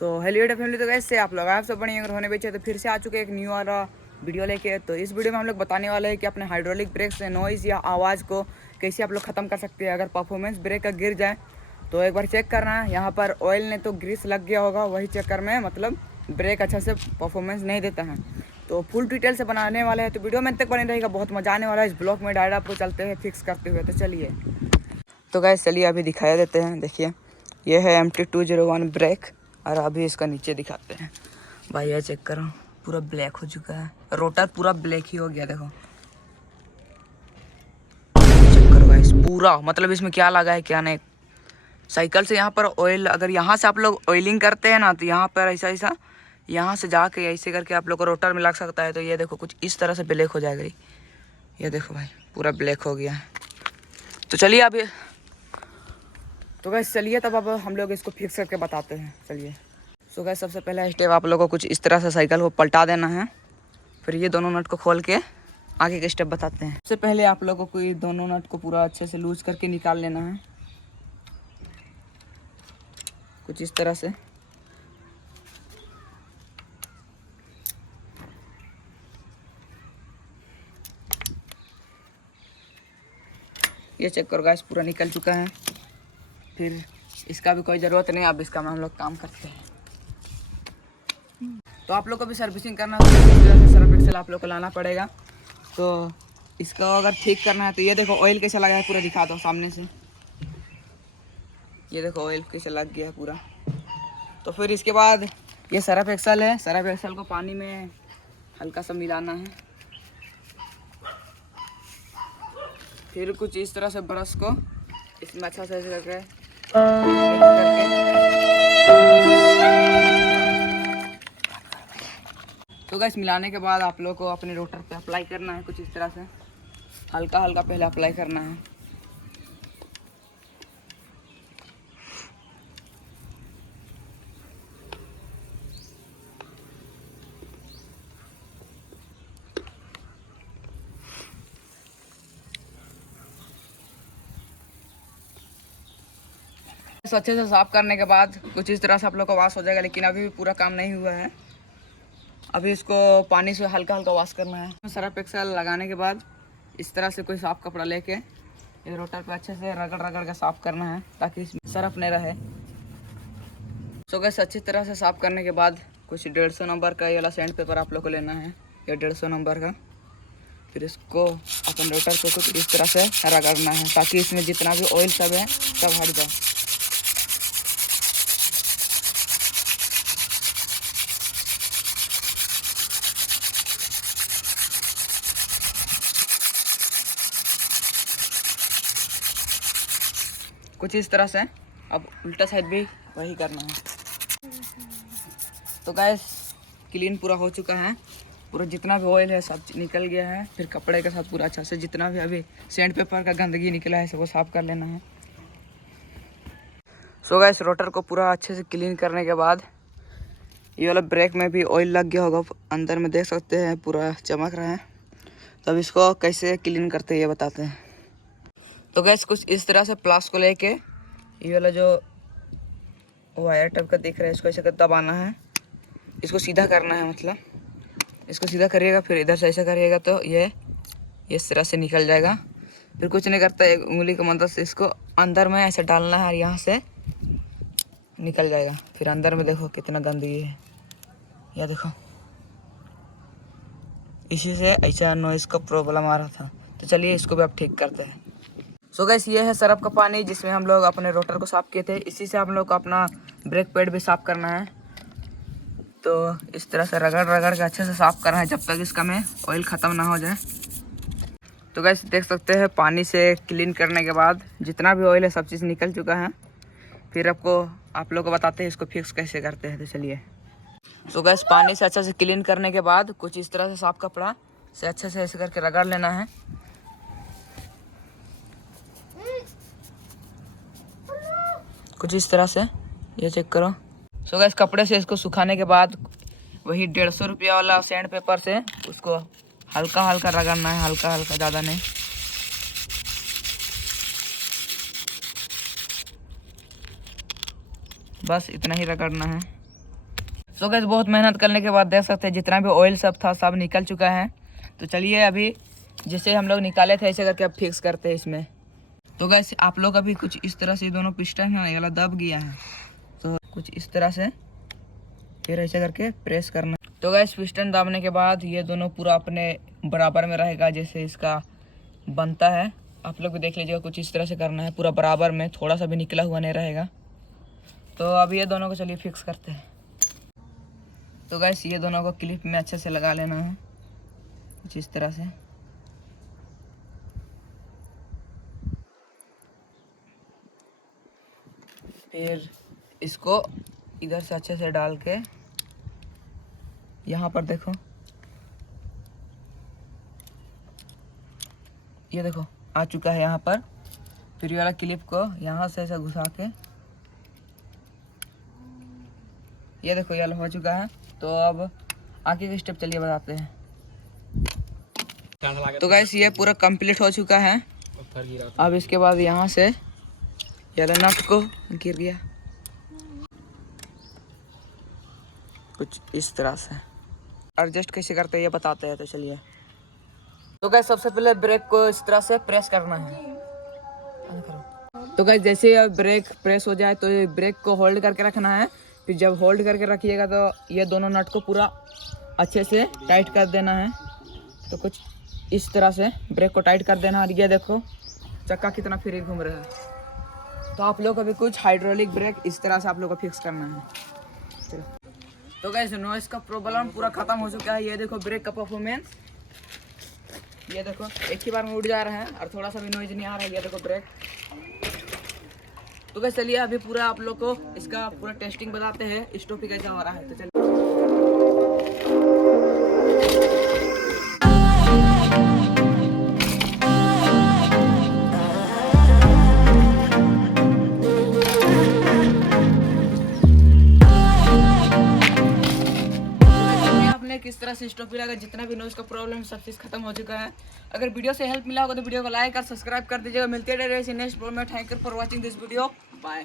Hello family, तो कैसे आप लोग आप सब बढ़िया अगर होने बेचे तो फिर से आ चुके एक न्यू वाला वीडियो लेके। तो इस वीडियो में हम लोग बताने वाले हैं कि अपने हाइड्रोलिक ब्रेक से नॉइज़ या आवाज़ को कैसे आप लोग ख़त्म कर सकते हैं। अगर परफॉर्मेंस ब्रेक का गिर जाए तो एक बार चेक करना है। यहाँ पर ऑयल ने तो ग्रीस लग गया होगा, वही चक्कर में मतलब ब्रेक अच्छा से परफॉर्मेंस नहीं देता है। तो फुल डिटेल से बनाने वाले हैं, तो वीडियो में तक बने रहेगा, बहुत मज़ा आने वाला है। इस ब्लॉक में डायरेक्ट आपको चलते हैं फिक्स करते हुए। तो चलिए, तो गाइस चलिए अभी दिखाया देते हैं। देखिए ये है MT201 ब्रेक, और अभी इसका नीचे दिखाते हैं। भाई ये चेक करो, पूरा ब्लैक हो चुका है, रोटर पूरा ब्लैक ही हो गया। देखो चेक करो गाइस, पूरा मतलब इसमें क्या लगा है क्या नहीं। साइकिल से यहाँ पर ऑयल, अगर यहाँ से आप लोग ऑयलिंग करते हैं ना, तो यहाँ पर ऐसा ऐसा यहाँ से जाके ऐसे करके आप लोग को रोटर में लग सकता है। तो ये देखो कुछ इस तरह से ब्लैक हो जाएगा। ये देखो भाई पूरा ब्लैक हो गया है। तो चलिए अभी, तो गैस चलिए तब अब हम लोग इसको फिक्स करके बताते हैं। चलिए, सो गैस सबसे पहला स्टेप आप लोगों को कुछ इस तरह से साइकिल को पलटा देना है। फिर ये दोनों नट को खोल के आगे के स्टेप बताते हैं। सबसे पहले आप लोगों को ये दोनों नट को पूरा अच्छे से लूज करके निकाल लेना है, कुछ इस तरह से। ये चेक करो गाइस, पूरा निकल चुका है। फिर इसका भी कोई ज़रूरत नहीं, अब इसका में हम लोग काम करते हैं। तो आप लोग को भी सर्विसिंग करना है तो सर्फ एक्सेल आप लोग को लाना पड़ेगा। तो इसको अगर ठीक करना है तो ये देखो ऑयल कैसा लगा है, पूरा दिखा दो सामने से। ये देखो ऑयल कैसे लग गया है पूरा। तो फिर इसके बाद ये सर्फ एक्सेल है, सर्फ एक्सेल को पानी में हल्का सा मिलाना है। फिर कुछ इस तरह से ब्रश को इसमें अच्छा से ऐसे करके तो गैस मिलाने के बाद आप लोग को अपने रोटर पे अप्लाई करना है। कुछ इस तरह से हल्का हल्का पहले अप्लाई करना है। अच्छे से साफ करने के बाद कुछ इस तरह से आप लोग का वॉश हो जाएगा, लेकिन अभी भी पूरा काम नहीं हुआ है। अभी इसको पानी से हल्का हल्का वॉश करना है। सर्फ एक्सेल लगाने के बाद इस तरह से कोई साफ कपड़ा लेके ये रोटर पे अच्छे से रगड़ रगड़ के साफ करना है, ताकि इसमें सर्फ नहीं रहे। सो गैस अच्छी तरह से साफ करने के बाद कुछ 150 नंबर का ये वाला सैंड पेपर आप लोग को लेना है, ये 150 नंबर का। फिर इसको अपन रोटर को कुछ इस तरह से रगड़ना है, ताकि इसमें जितना भी ऑयल सब है सब हट जाए। कुछ इस तरह से। अब उल्टा साइड भी वही करना है। तो गैस क्लीन पूरा हो चुका है, पूरा जितना भी ऑयल है सब निकल गया है। फिर कपड़े के साथ पूरा अच्छा से जितना भी अभी सैंड पेपर का गंदगी निकला है सबको साफ कर लेना है। सो गैस रोटर को पूरा अच्छे से क्लीन करने के बाद ये वाला ब्रेक में भी ऑयल लग गया होगा, अंदर में देख सकते हैं पूरा चमक रहा है। तो अब इसको कैसे क्लीन करते हैं ये बताते हैं। तो गैस कुछ इस तरह से प्लास को लेके ये वाला जो वायर टाइप का दिख रहा है इसको ऐसे कर दबाना है, इसको सीधा करना है। मतलब इसको सीधा करिएगा, फिर इधर से ऐसा करिएगा तो ये इस तरह से निकल जाएगा। फिर कुछ नहीं करता, एक उंगली की मदद से इसको अंदर में ऐसे डालना है और यहाँ से निकल जाएगा। फिर अंदर में देखो कितना गंदगी है, यह देखो, इसी से ऐसा नॉइज़ का प्रॉब्लम आ रहा था। तो चलिए इसको भी अब ठीक करते हैं। सो गैस ये है सरफ का पानी जिसमें हम लोग अपने रोटर को साफ़ किए थे। इसी से हम लोग को अपना ब्रेक पैड भी साफ़ करना है। तो इस तरह से रगड़ रगड़ के अच्छे से साफ़ करना है जब तक इसका में ऑयल ख़त्म ना हो जाए। तो गैस देख सकते हैं पानी से क्लीन करने के बाद जितना भी ऑयल है सब चीज़ निकल चुका है। फिर आप लोग को बताते हैं इसको फिक्स कैसे करते हैं। तो चलिए, तो गैस पानी से अच्छे से क्लीन करने के बाद कुछ इस तरह से साफ़ कपड़ा से अच्छे से ऐसे करके रगड़ लेना है। कुछ इस तरह से, ये चेक करो। सो गैस कपड़े से इसको सुखाने के बाद वही 150 रुपया वाला सैंड पेपर से उसको हल्का हल्का रगड़ना है, हल्का हल्का, ज़्यादा नहीं। बस इतना ही रगड़ना है। सो गाइस बहुत मेहनत करने के बाद देख सकते हैं जितना भी ऑयल सब था सब निकल चुका है। तो चलिए अभी जैसे हम लोग निकाले थे ऐसे करके अब फिक्स करते हैं इसमें। तो गाइस आप लोग अभी कुछ इस तरह से दोनों पिस्टन है ये वाला दब गया है, तो कुछ इस तरह से फिर ऐसे करके प्रेस करना। तो गाइस पिस्टन दाबने के बाद ये दोनों पूरा अपने बराबर में रहेगा जैसे इसका बनता है। आप लोग भी देख लीजिएगा, कुछ इस तरह से करना है पूरा बराबर में, थोड़ा सा भी निकला हुआ नहीं रहेगा। तो अब ये दोनों को चलिए फिक्स करते हैं। तो गाइस ये दोनों को क्लिप में अच्छे से लगा लेना है कुछ इस तरह से। फिर इसको इधर से अच्छे से डाल के यहाँ पर देखो, ये देखो आ चुका है यहाँ पर। फिर ये वाला क्लिप को यहाँ से ऐसा घुसा के ये देखो ये हो चुका है। तो अब आगे के स्टेप चलिए बताते हैं। तो गाइस ये पूरा कंप्लीट हो चुका है। अब इसके बाद यहाँ से ये वाला नट को गिर गया कुछ इस तरह से। एडजस्ट कैसे करते हैं ये बताते हैं, तो चलिए। तो गाइस सबसे पहले ब्रेक को इस तरह से प्रेस करना है। तो गाइस जैसे ब्रेक प्रेस हो जाए तो ब्रेक को होल्ड करके रखना है। फिर जब होल्ड करके रखिएगा तो ये दोनों नट को पूरा अच्छे से टाइट कर देना है। तो कुछ इस तरह से ब्रेक को टाइट कर देना है। ये देखो चक्का कितना फ्री घूम रहा है। तो आप लोग को भी कुछ हाइड्रोलिक ब्रेक इस तरह से आप लोग को फिक्स करना है। चलो तो गाइस नॉइस का प्रॉब्लम पूरा खत्म हो चुका है। ये देखो ब्रेक का परफॉर्मेंस, ये देखो एक ही बार में उड़ जा रहा है और थोड़ा सा भी नॉइज नहीं आ रहा है। ये देखो ब्रेक। तो गाइस चलिए अभी पूरा आप लोग को इसका पूरा टेस्टिंग बताते हैं स्टॉपी कैसा हो रहा है। तो चलिए किस तरह से स्टॉपी लगा, जितना भी नॉइज का प्रॉब्लम सब चीज़ खत्म हो चुका है। अगर वीडियो से हेल्प मिला होगा तो वीडियो को लाइक और सब्सक्राइब कर दीजिएगा। मिलते रहे नेक्स्ट वीडियो में। Thank you for watching this video. Bye.